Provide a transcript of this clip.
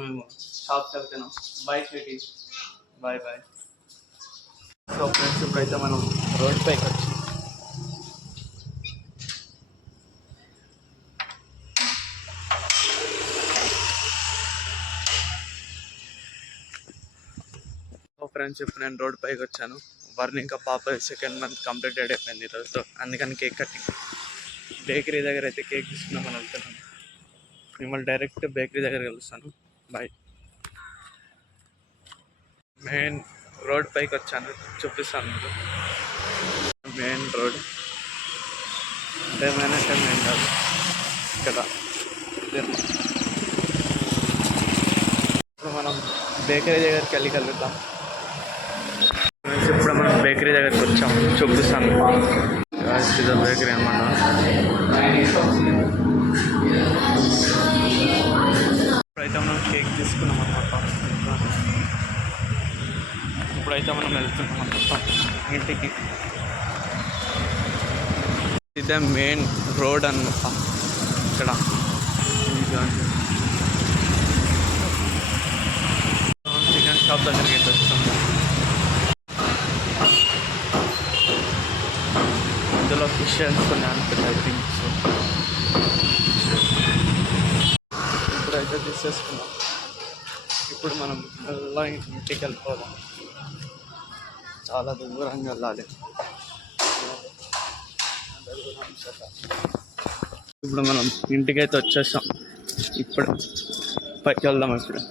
మేము షాప్కి వెళ్తున్నాం. Bye sweetie, bye bye. So friends, ఇప్పుడైతే మనం రోడ్ పైకి వచ్చి ఇప్పుడు నేను రోడ్ పైకి వచ్చాను. వర్ణిక పాప సెకండ్ మంత్ కంప్లీటెడ్ అయిపోయింది ఈరోజుతో. అందుకని కేక్ కటింగ్ బేకరీ దగ్గర అయితే కేక్ తీసుకున్నామని వెళ్తున్నాను. మిమ్మల్ని డైరెక్ట్ బేకరీ దగ్గర కలుస్తాను. బాయ్. మెయిన్ రోడ్ పైకి వచ్చాను, చూపిస్తాను మీకు. మెయిన్ రోడ్ అంటే మెయిన్ కాదు ఇక్కడ. ఇప్పుడు మనం బేకరీ దగ్గరికి వెళ్ళి కలుగుతాం. ఇప్పుడు మనం బేకరీ దగ్గరికి వచ్చాము, చూపిస్తాను. ఇది బేకరీ అన్నమాట. ఇప్పుడైతే మనం కేక్ తీసుకున్నాం అన్నమాట. ఇప్పుడైతే మనం వెళ్తున్నాం అన్నమాట ఇంటికి. ఇదే మెయిన్ రోడ్ అన్నమాట. ఇక్కడ చికెన్ షాప్ దగ్గరికి అయితే వస్తాము. ఇందులో ఫిష్ వేసుకుని అనుకుంటారు థింగ్స్. ఇప్పుడైతే తీసేసుకున్నాం. ఇప్పుడు మనం మళ్ళీ ఇంటికి వెళ్ళిపోదాం. చాలా దూరంగా వెళ్ళాలి. ఇప్పుడు మనం ఇంటికైతే వచ్చేసాం. ఇప్పుడు పైకి వెళ్దాం. ఇప్పుడు